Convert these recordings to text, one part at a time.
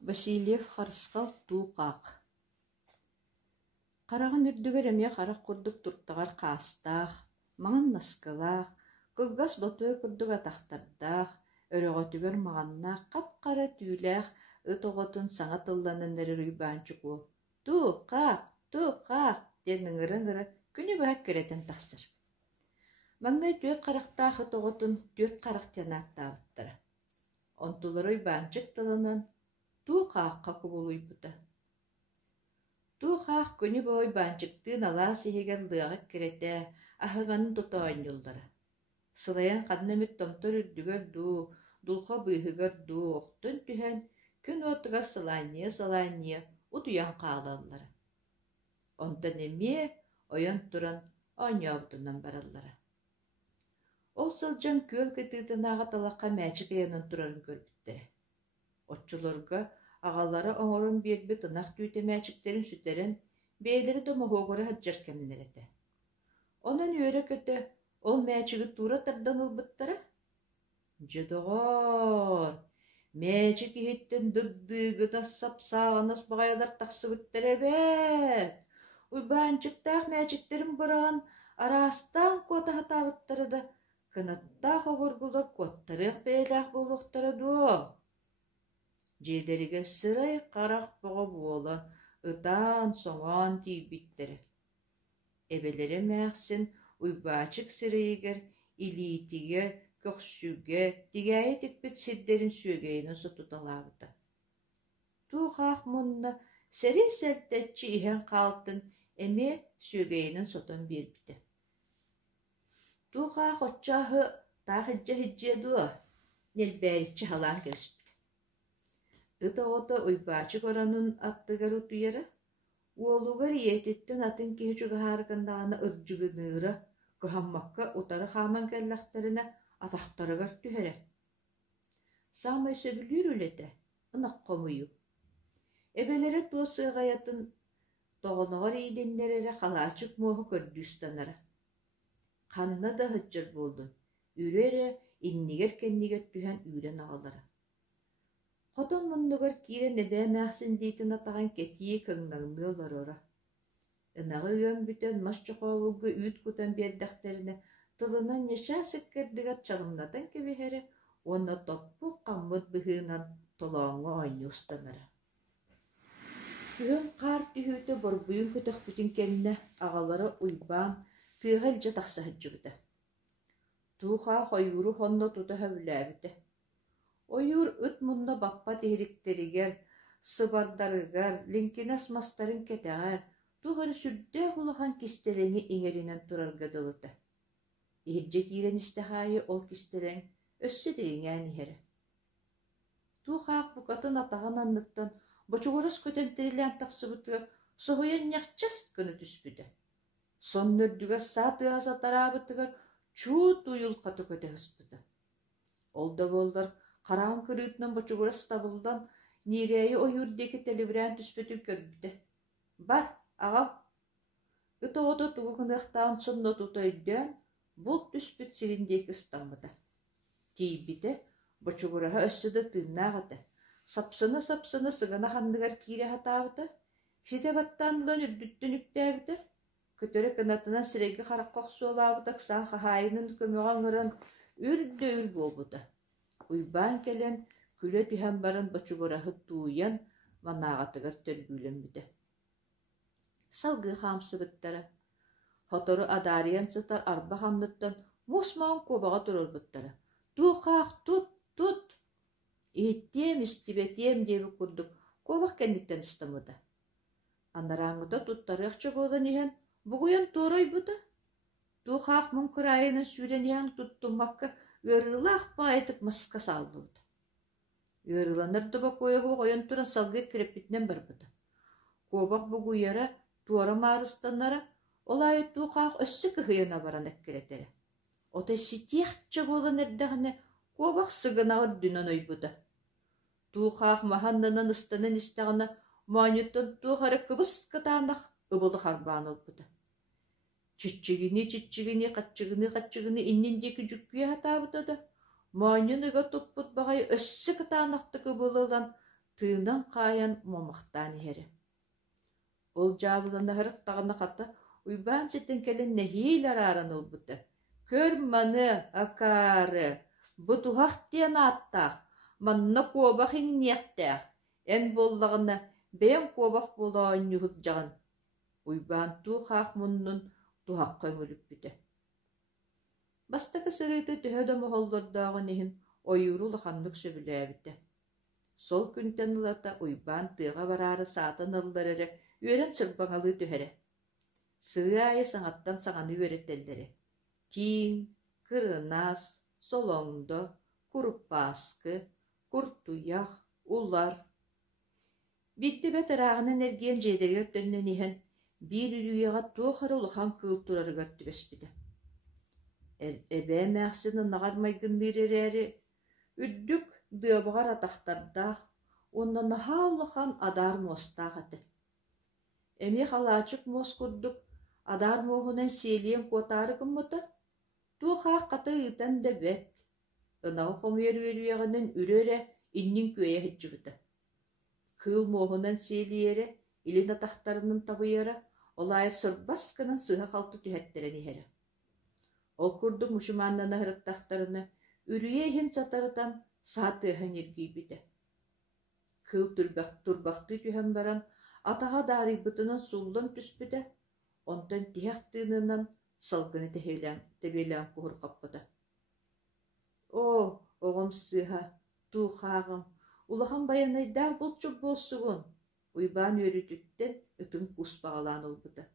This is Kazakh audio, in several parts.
Васильев харыскал туқақ. Қарағын үрдігер әме қарақ күрдік тұрттағар қастақ, маңын наскалақ, қылғас ботуы күрдік атақтардақ, өріға түгер мағаннақ, қап-қара түйләқ, ұтығытын саңа тылданынлары рүйбанчық ол. Туқақ, туқақ, дегінің ыры-ыры күні бұғақ керетен тақсыр. Маңнай түйет қарақтақ ұтығытын түйет қарақтен аттағыттыры. Онтулары рүйбанчық тылынан туқаққа күбулуй бұта. Туқақ күні бой банчықтың ала сихеген лыға керете, ахығанын тұтауын жолдары. Сылайын қадын өмет томтор үрдігер ду, дұлға бұйығыр ду, оқтын түхен, күн отығар сылайния, ұтуян қағалалары. Онтан еме, ойын тұран, ойнауытынан баралары. Ол сылжан көл кітігдің ағаталаққа мәчік еянын тұрарын көрдіктері. Отчыларға ағалары оңырын бербі тынақ түйте мәчіктерін сүтерін, бейлері домағоғыры хаджар кәмінереді. Онын өрі көті, ол мәчігі тура тардан ұлбыттары? Жыдығар, мәчік ехеттен дыгдығы тассап сағанас бағайлар тақсы бүттері бәд. Уйбанчықтақ мәчіктерін бұраған арастан кота хатабыттары да, кынаттақ оғырғылар коттарық бейләқ болуқтары ду. Жерлеріге сырай қарақ бұға болан, ұтан соңан түйбіттері. Эбелері мәқсін ұйбачық сырайығыр, илиетіге, көксүге, дегайы текпет сирдерін сөйгейін ұсы тұталабыды. Туғақ мұнна сәрі сәрттәтчі иген қалттын әме сөйгейінің сотын бербіді. Туғақ отчағы тағыджа хиджеду, нелбәрітчі халан керіспі. Ыта-ота уйбачы коранын аттыгар утуяра, уолугар иететтен атын кихи чугахарыкындағаны ырджыгыныра, кыхаммакка утары хаман кәлләхтарына атақтарыгар түхәрі. Самай сөбілер өлеті, ынақ қомыю. Эбелері туа сығаятын тоғынығар иденлерері қалачық моғы көрдүстанара. Қанна да хыджыр болдun, үрері иннигер-кеннигер түхән үрен ағалары. Қотон мұндығыр кире небе мәқсін дейтін атаған кетие кыңнаңны олар. Инағы үйен бүтен мас чоқауылғы үйт күтен бердіқтеріне тылынан неша сіккердігат чалымнатын кебехері, оны топпу қаммыд бұхынан толауыңы ойны ұстаныры. Үйен қар түйіті борбүйін көтіқ бүтін кәліне ағалары ұйбан тығыл жатақсы хүджібіді. Туға қойыру қонны тұты хөбіләбіді. Ойур ыт мұнда баппа тегеріктерігер, сыбардарығар, линкенас мастарын кетағар, туғары сүрдә құлыған кистелеңі еңерінен тұрарғадылыты. Ехерже кирен істіғайы ол кистелең өссі дегенге әнігері. Туғақ бұқатын атаған анныттан, бочуғырыс көтентерілен тақсы бұтығар, сұғыян яқчаст күні түспіді. Сон нөрдігі саты азатара бұтығар, чуут уйыл қаты көте ғыспыды. Олда болдар, қарағын кырыытынан бочуғырас табылдан нерейі ойырдекі телебірән түспетін көрбіді. Бар, ағал. Үті-оты тұғығынықтағын сұнны тұтайден бұл түспет сиріндекі ұстамыды. Тейбіді бочуғыраға өссіді тыыннағыды. Сапсыны сығына қандығар кире хатабыды. Шете баттанлын үрдіттін үктәбіді. Көтөрі кынатынан сірегі қараққақ суалабыдық сан қағайының көміған ұрын үрді үл болбыды. Уйбан келен күлі түйен барын бочуғырағы туян манағатығыр төлгүлін біді. Салғы қамсы бұттары. Хотору адариян сытар арба қанныттан мұсмауын көбаға тұрыр бұттары. Туқақ, тұт. Еттем, істібетем дебі күрдік. Көбақ кәндіктен ұстамыды. Анараңыда тұттары ақчы болын еген бұғыян торой бұды. Туқақ мұн күрайының сүйрен ең тұттымаққа ырылақ байытық мысқа салды бұды. Ырыланырды ба көйігі ойын тұран салғы кереппетінен бір бұды. Көбақ бұғыяра туара марыстанара олай туқақ өссі кіхыйына баран әккеретері. Отай сетеқчі болын әрдіғіне көбақ сығынағыр дүнен ой бұды. Туқақ маханнынан ұстанын істіғіне манеттен туқары кыбыс кытанақ ұбылы қарбан ол бұды. Чиччигини, қатчығыны иннендекі жүккүйе хатабыдады. Майныныға тұппыт бағай өссі кытанақтықы болылдан тыынан қайан момақтан ері. Ол жабыланда хырықтағына қаты уйбан сеттен келін нәхейл арарын ұлбыты. Көр маны, акары, бұтуғақ ден аттақ, манна қобақ еңнеқтәқ, ән болдағына бән қобақ болауын нүхіт жағын. Уйбан туғақ мұнның туғақ көңіліп бүті. Бастықы сырыты түхөді мұғалдырдағын ехін ойырулы қанлық сөбілі Сол күнтен ұлата уйбан тыға барары сатын алларары өрен сырбаңалы түхәрі. Сығы айы саңаттан сағаны өретелдері. Тин, кырынас, солоңды, курпаскы, куртуяқ, улар. Битті бәтірағын энерген жейдергер төннен ехін бір үрүйеға тоқары ұлыған кыл тұрары көрті бәспеді. Әбә мәқсіні нағармайгын әрі үддік дыбығар атақтардақ, оннан хаулыған адар мостақ аты. Әме қалачық мос күрдік, адар моғынан селиен қотары күмміті, туға қаты ұйтан да бәт. Үнағы қомер өріяғының үрері иннің көйе хіджігіті. Кыл моғынан селиері, илін атақтарының табыйары, олай сұрбас кінің сыға қалты түхеттерін ехері. Ол күрдік мұшыманнан ағырыттақтарыны үрие хен сатарытан сатыған ергей біді. Кыл турбақты түйен баран, атаға дари бұтынан сұлдан түспіді, онтан тияқтығынан салғыны тәбелен күғыр қаппыды. О, оғым сыға, туғағым, улахан баянайда бұлчу болсуғын, уйбан өрітіттен үтін құс бағалан ұлбыды.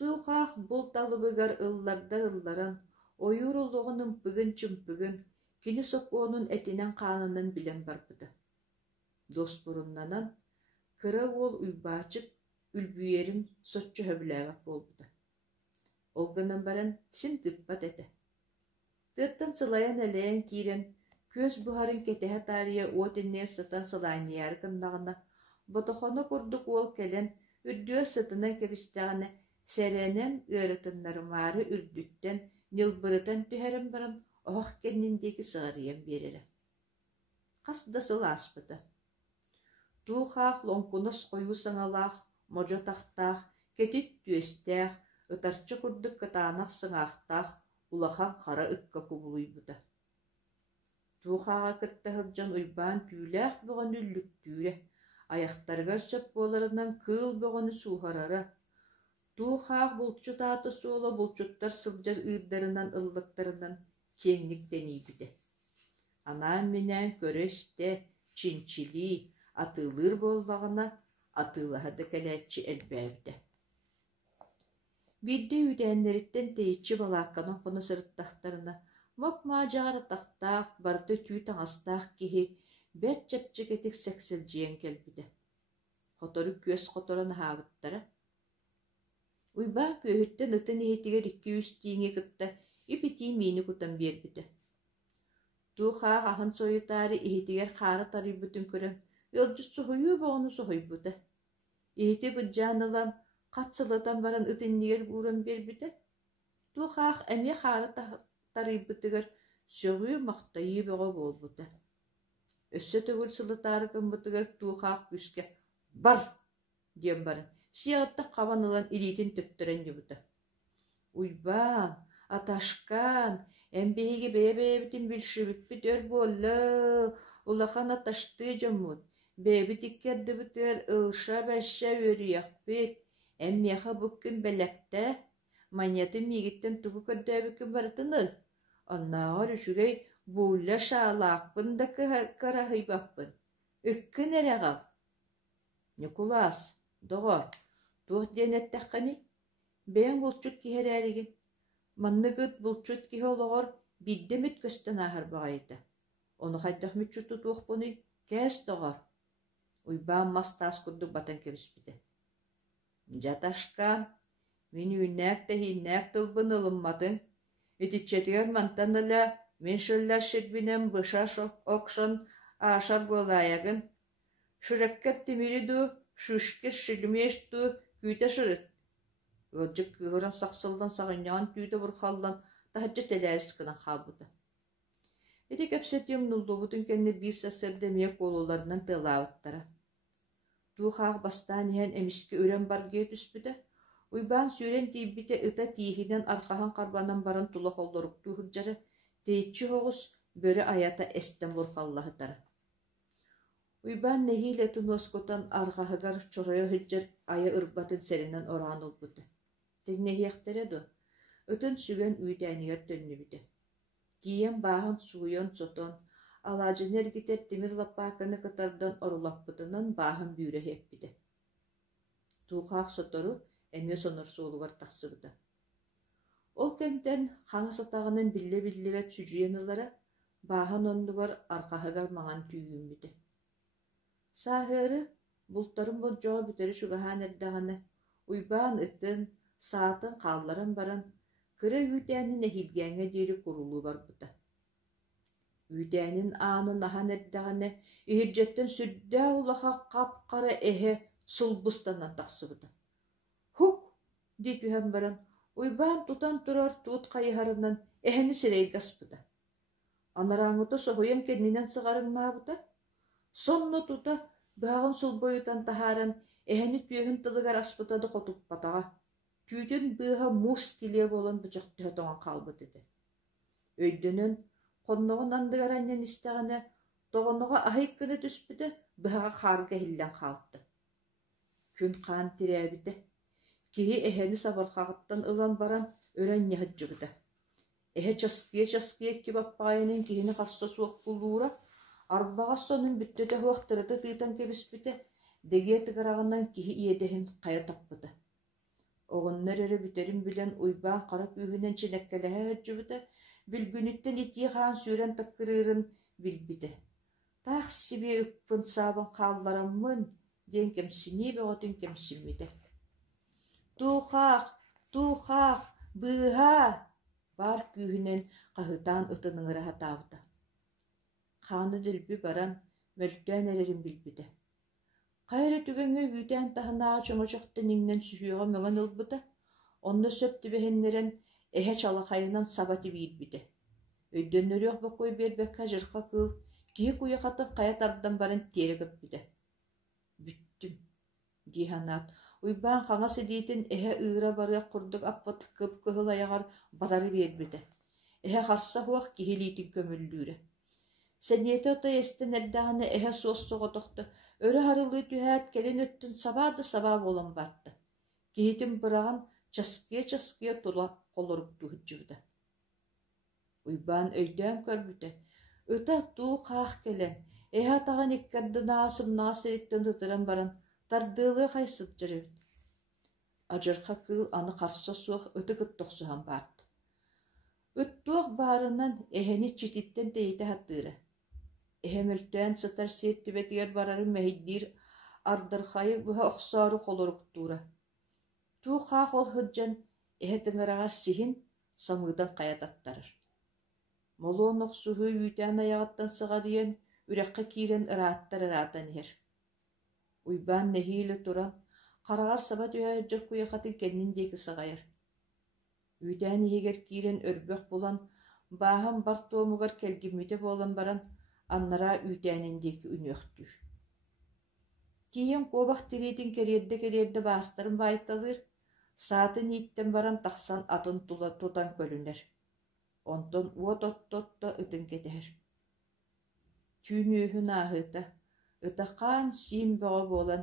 Туғақ бұл талыбығар ыллардан ойыр ұлығының бүгін-чүмпігін, кені соқуының әтінен қанының білен барбыды. Дос бұрыннанан, кыры ол уйбачып, үлбүйерін сотчу хөбіләвәк болбыды. Олғынан баран син тыппат әті. Тыттан сылайан әлейін кейрен, көз бұхарын кетеға тария отынне сытан сылайнияр кындағына, ботоқоны күрдік ол кәлен үрдіө сытынан кәбістіғаны сәренен ұрытынларымары үрдіттен, нилбырытан түхәрін баран оғақ кәніндегі сығарыян берері. Қасда сыл аспыды. Туғақ лоңкунас қойу сыңалақ, можотақтақ, кетет түйестәқ, ытарчы күрдік кытанақ сыңақтақ, улахан қара үкка күбулуй бұды. Туғаға кіттіғылжан ұйбан түйләқ бұған үлліктүйре, аяқтарға сөп боларынан кыл бұғаны суғарары. Туғақ бұлчу таты суылы бұлчуттар сылжар ұйдарынан ыллықтарынан кеңнік деней бүді. Анам менен көресте, чинчили, атылыр болдағына атылағады кәләтчі әлбәвді. Бидді үйдәнлеріттен тейітші балаққанын қоны сырыттақтарына мап-мажағары тақтақ, барды түй таңастақ кеге бәт чәпчік етік сәксіл жиен кәлбіді. Хоторы көз хоторын хағыттары. Уйба көхіттен ұтын ехетігер 200 тиіңе кітті ипетейін мені күтін бербіді. Туғақ ағын сойытары ехетігер қары тарый бүтін көрін, ылжы сұхойу бағыны сұхой бұды. Ехеті бұджанылан қатсылыдан баран ұтыннегер бұрын бербіді. Туғақ әме қары тарый бұтығыр сөғүй мақтайы бағы бол бұды. Өссі төгіл сылытары кім бұтығыр туғақ күске бар дем барын. Сиғытта қабанылан илейтін төптірен ебіді. Уйбан, аташқан, әмбейге бәйбәйбітін білшібіт біт өр болы, улахан аташты жомуд. Бәйбіт иккерді бітір ылша бәшшә өрияқ бет, әммеға бүккін бәләкті, манетін мегеттен тұғы көрді әбікін бартыныл. Аннағар үшігей бұлла шалақпын да қарағый бақпын. Үккін әрәғал. Николас, доғар. Тух денеттәққани, бәйін бұлчут кихер әреген. Манныгыт бұлчут кихе олығыр биддемет көстен ағыр бағайды. Оны қайтақ мүтчуту тух бұны кәс доғар. Уйбан мастас күрдік батан кебіспіді. Жаташқан, мен үйнәк та хиннәк тылбын ылыммадың. Етітчетігер мантаныла мен шыллар шербінен бұша оқшын ашар болайағын. Шүрәккер темериду, шүшкер шілмешту, күйті шырыт. Ғылжық күйгірін сақсылдан сағынян түйді бұрқалдан тахаджы тәләріс кінен қабыды. Ити кепсетием нуллубутун кенне bir сәссердемек болуларынан тылауыттара. Туухаах бастан иһэн эмиске үрен баргыйа түспүтэ, уйбаан сүүрен тииббите ыта тиихинен архаһан карбанан баран тулах оллоруктуу хылдьары тэйиччи хоҕус бөрө аята эстэн бурхаллаһытара. Уйбаан нэһиилэ тунуоскутан арҕаһыгар чоройо хыдьар ая ырбатын сэринэн ораан олбута. Тик нэһиэхтерэ ду, ытын сүгэн үүтээнигэр төннүбүтэ. Тиийэн бааһын сууйон сотон, алаадьынер гитер тимир лаппааканы кытардан орулаппытынан бааһын бүүрэ хэппите. Туухаах сотору эмиэ сонорсуулугар тахсыбыта. Ол кемтен хаҥа сатаҕынан билле-биллибэт сүдьүйэнылара бааһын оннугар архаһыгар маҥан түүгүммүтэ. Сааһыары бултарын болдьоҕо бүтэри чугаһаан эрдэҕинэ, уйбаан ытын, саатын хаалларан баран, кыра үүтээнин эһилгээҥҥэ диэри курулуу барбыта. Үүтээнин аанын аһан эрдэҕинэ иһирдьэттэн сүрдээ улаха хап-хара эһэ сылбыстанан тахсыбыта. «Хук!» диит үһэн баран, уйбаан тутан турар туут хайыһарынан эһэни сирэйи гаспыта. Анарааҥҥыта соһуйан кэннинэн сыҕарыҥнаабыта. Сонно тута бааҕын сулбойутан таһааран эһэни түөһүн тылыгар аспытады хотуппатаҕа. Түүтүн быыһа мус килиэ буолан бычахтыһа тоҕон хаалбыт ити. Өйдөнөн хонноҕун андыгар анньан истэҕинэ тоҕоноҕо аһыйккыны түспүтэ быһаҕа хаарга хиллэн хаалты. Күн хаан тирээбитэ. Киһи эһэни сабархаҕыттан ылан баран өрөн ньаһыджыбыта. Эһэ часкыя кибаппаайанын киһини харса суох булуура, арбаҕа сонун бүттөтэ хуохтырыты тыытан кэбиспитэ, дэгиэ тыгарағынан киһи иэдэһин хая таппыта. Оҕуннар өрө бүтерин билэн уйбаан хара күүһүнэн чинэккэлэһэ ыджыбыта, билгүнүттэн итии хаан сүүрэн таккырыырын билбите. Таах сибиэ ыкпын саабын хааллараммын диэн кэмсинии бөҕөтүн кэмсиммите. Туухаах, быыһаа! Бар күүһүнэн хаһытаан ытыныҥыраһа таабыта. Хааны дилби баран мөлтөөн эрерин билбите. Хайра түгэҥҥэ үүтээн таһынааҕа чоҥочохтан иҥнэн сүһүөҕэ мөҥөн ылбыта, онно сөп түбэһиннэрэн эһэ чалахайынан саба тибиирбите. Өйдөннөрүөх боккой биэрбэккэ жырха кыыл киһи куйахатын хая тардан баран тиэрэ көппүтэ. Бүттүм дииһанаат, уйбаан хаҥа сидиитин эһэ ыыра барыа курдук аппат кып-кыһыл аягар батары биэрбите. Эһэ харса хуох киһи лиитин көмүллүүрэ. Сэниэтэ отой эстэн эрдэҕинэ эһэ суос соҕотохто, өрө харылыы түһээт келин өттүн сабаа буолан барта. Киһитин быраҕан часкыя тула холоруктуу хыджыбыта. Уйбаан өйдөөн көрбүтэ. Ыта туухаах келен, эһэ атаҕан иккардынааҕа сымнаҕа сириттэн тытыран баран, тардыылыы хайсылдьарыбыт. Адьарха кыыл аны харса суох ыты кыттохсуһан баарда. Ыттуох баарынан эһэни чититтэн тэйитэ хаттыыра. Эһэ мөлтөөн сытар сиэт түбэтигэр барарын мэһиддиир ардырхайы быһа охсоору холоруктуура. Туухаах ол хыджан эһэ тыҥыраҕар сиһин самыыдан хайататтарыр. Молуон охсуһуу үүтээн аyaҕаттан сыҕарыйан үрэххэ киирэн ырааттар ыраатан иһэр. Уйбаан нэһиилэ туран хараҕар саба түһээджэр куйахатын кэннин диэки саҕайар. Үүтээн иһигэр киирэн өрбөх булан бааһын бар туомугар келгиммите буолан баран аннараа үүтээнин диэки үнүөхтүр. Тиийэн куобах тириитин кериэрдэ баастарын баайталыыр, саатын ииттэн баран тахсан атын тутан көлүнэр. Онтон уот оттотто ытын кетэһэр. Түүнүүһүн аahыыта, ытахаан сиим бөҕө буолан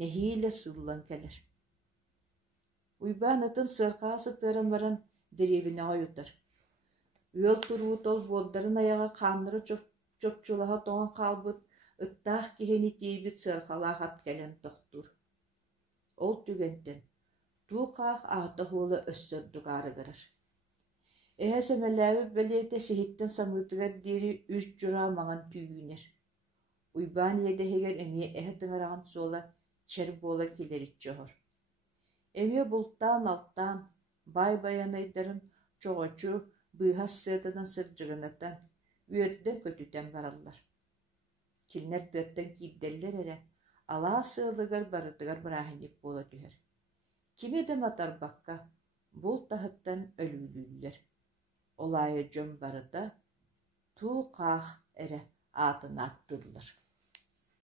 нэһиилэ сыллан кэлэр. Уйбаан атын сырхаа сытыаран баран дэриэбинэҕэ ютар. Ыал туруут ол буолдарын аяҕа хааннары чопчулаһа тоҕон хаалбыт, ыттаах киһини тиийбит сырхалаах ат кэлэн тохтур. Ол түгэнтэн туухаах аата хуола өссөрдүгаарыгарар. Эһэ сэмэлээбит бэлиэтэ сиһиттэн самыытыгар диэри үс дьураа маҥан түүгүнэр. Уйбаан иэдэһигэр эмиэ эһэ тыҥараҕын суола чэр буола килэриччоһор. Эмиэ бултаан алтаан бай-байанайдарын чоҕочу быыһас сыатынан сырдьыгынатан үөрдө көтүтэн бараллар. Киннэр тыаттан киирдэллэр эрэ алаа сыалыгар барытыгар бырааһынник буола түһэр. Кими да матарбакка бул таһыттан өлүүлүүлэр. Олайы дьон барыта туу қақ әрі атына аттылыр.